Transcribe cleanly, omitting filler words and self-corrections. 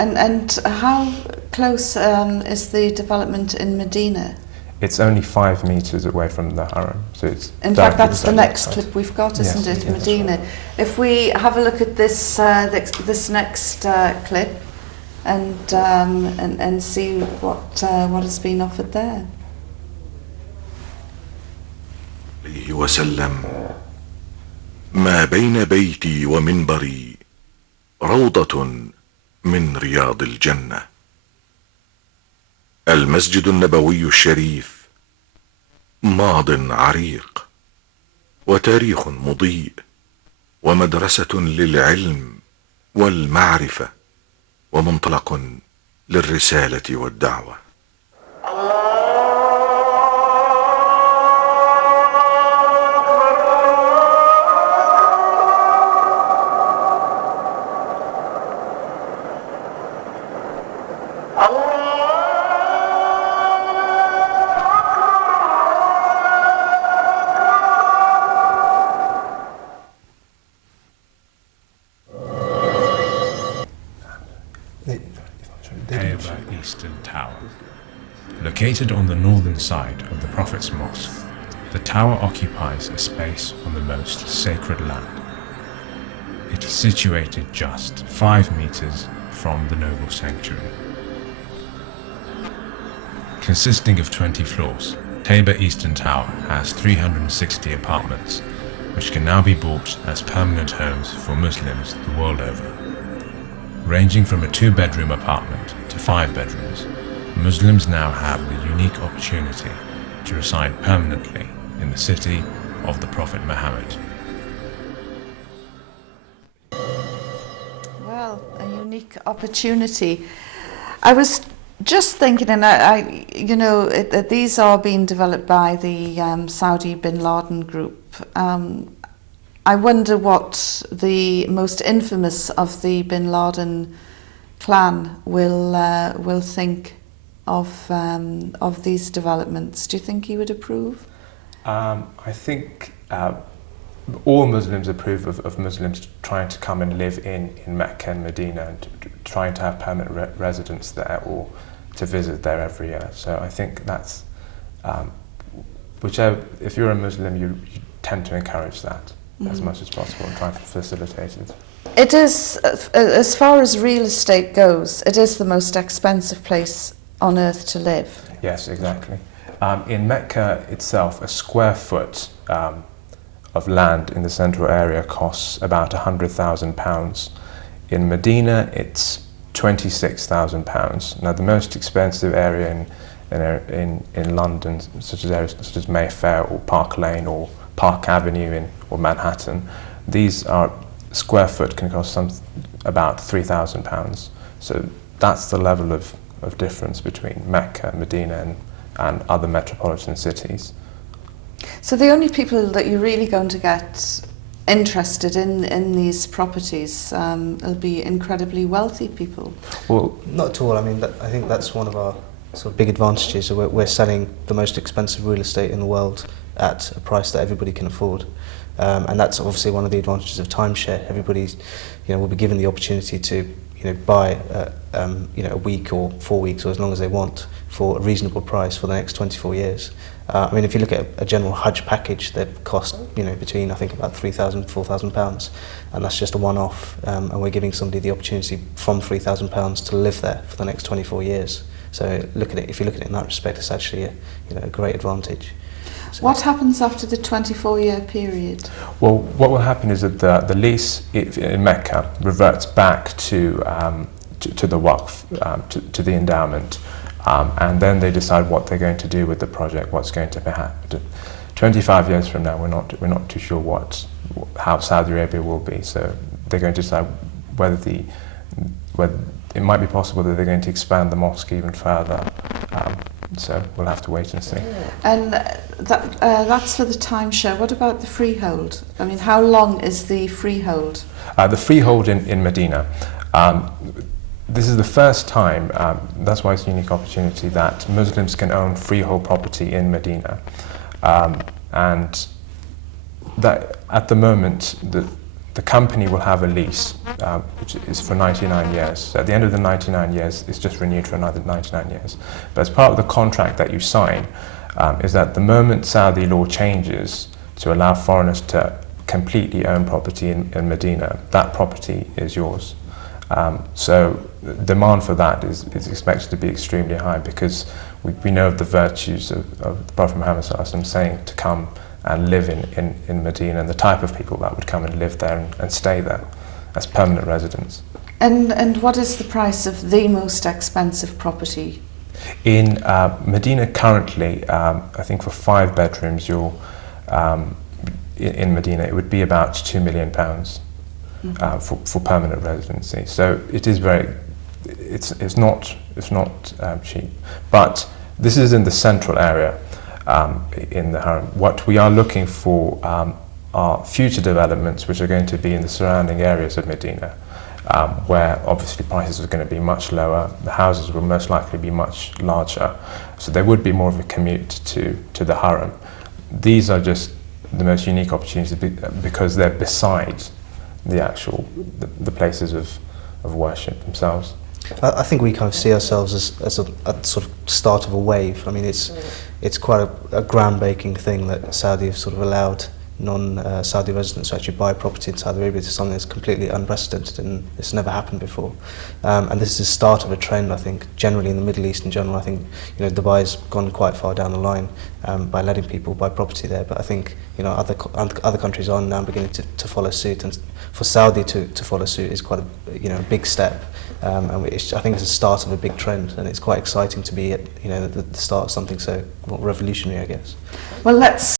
And how close is the development in Medina? It's only 5 meters away from the Haram, so it's. In fact, that's the next clip we've got, isn't it? Yes, Medina. right. If we have a look at this this next clip, and see what has been offered there. عليه وسلم ما بين بيتي ومنبري روضة من رياض الجنة. المسجد النبوي الشريف ماض عريق وتاريخ مضيء ومدرسة للعلم والمعرفة ومنطلق للرسالة والدعوة. Taiba Eastern Tower. Located on the northern side of the Prophet's Mosque, the tower occupies a space on the most sacred land. It is situated just 5 meters from the noble sanctuary. Consisting of 20 floors, Taiba Eastern Tower has 360 apartments, which can now be bought as permanent homes for Muslims the world over. Ranging from a 2-bedroom apartment to 5 bedrooms, Muslims now have the unique opportunity to reside permanently in the city of the Prophet Muhammad. Well, a unique opportunity. I was just thinking, and I you know, that these are being developed by the Saudi bin Laden group. I wonder what the most infamous of the bin Laden clan will think of these developments. Do you think he would approve? I think all Muslims approve of Muslims trying to come and live in Mecca and Medina and trying to have permanent residence there or to visit there every year. So I think that's whichever. If you're a Muslim, you tend to encourage that as much as possible and try to facilitate it. It is, as far as real estate goes, it is the most expensive place on earth to live. Yes, exactly. In Mecca itself, a square foot of land in the central area costs about £100,000. In Medina, it's £26,000. Now, the most expensive area in London, such as areas such as Mayfair or Park Lane or Park Avenue or Manhattan, these are square foot can cost about £3,000. So that's the level of difference between Mecca, Medina and other metropolitan cities. So the only people that you're really going to get interested in these properties will be incredibly wealthy people. Well, not at all. I mean, I think that's one of our sort of big advantages. So we're selling the most expensive real estate in the world at a price that everybody can afford. And that's obviously one of the advantages of timeshare. Everybody's, will be given the opportunity to, buy, a week or 4 weeks or as long as they want for a reasonable price for the next 24 years. I mean, if you look at a general Hajj package, that cost, between I think about £3,000, £4,000, and that's just a one-off. And we're giving somebody the opportunity from £3,000 to live there for the next 24 years. So if you look at it in that respect, it's actually a great advantage. So what happens after the 24-year period? Well, what will happen is that the lease in Mecca reverts back to the Waqf, to the endowment, and then they decide what they're going to do with the project, what's going to happen. 25 years from now, we're not too sure how Saudi Arabia will be. So they're going to decide whether it might be possible that they're going to expand the mosque even further. So we'll have to wait and see. And that's for the timeshare. What about the freehold? I mean, how long is the freehold? The freehold in Medina. This is the first time, that's why it's a unique opportunity, that Muslims can own freehold property in Medina. And that at the moment, the company will have a lease, which is for 99 years. So at the end of the 99 years, it's just renewed for another 99 years. But as part of the contract that you sign, is that the moment Saudi law changes to allow foreigners to completely own property in Medina, that property is yours. So the demand for that is expected to be extremely high, because we know of the virtues of the Prophet Muhammad saying to come and live in Medina, and the type of people that would come and live there and stay there as permanent residents. And what is the price of the most expensive property? In Medina currently, I think for 5 bedrooms, in Medina, it would be about £2 million for permanent residency. So it is it's not cheap. But this is in the central area in the Haram. What we are looking for are future developments which are going to be in the surrounding areas of Medina, where obviously prices are going to be much lower, the houses will most likely be much larger, so there would be more of a commute to the Haram. These are just the most unique opportunities because they're beside the places of worship themselves. I think we kind of see ourselves as a sort of start of a wave. I mean, it's quite a groundbreaking thing that Saudi have sort of allowed non-Saudi residents to actually buy property in Saudi Arabia. To something that's completely unprecedented and it's never happened before. And this is the start of a trend, I think, generally in the Middle East in general. I think, you know, Dubai's gone quite far down the line by letting people buy property there. But I think, you know, other countries are now beginning to follow suit, and for Saudi to follow suit is quite a big step. And I think it's the start of a big trend, and it's quite exciting to be at the start of something so revolutionary, I guess. Well, let's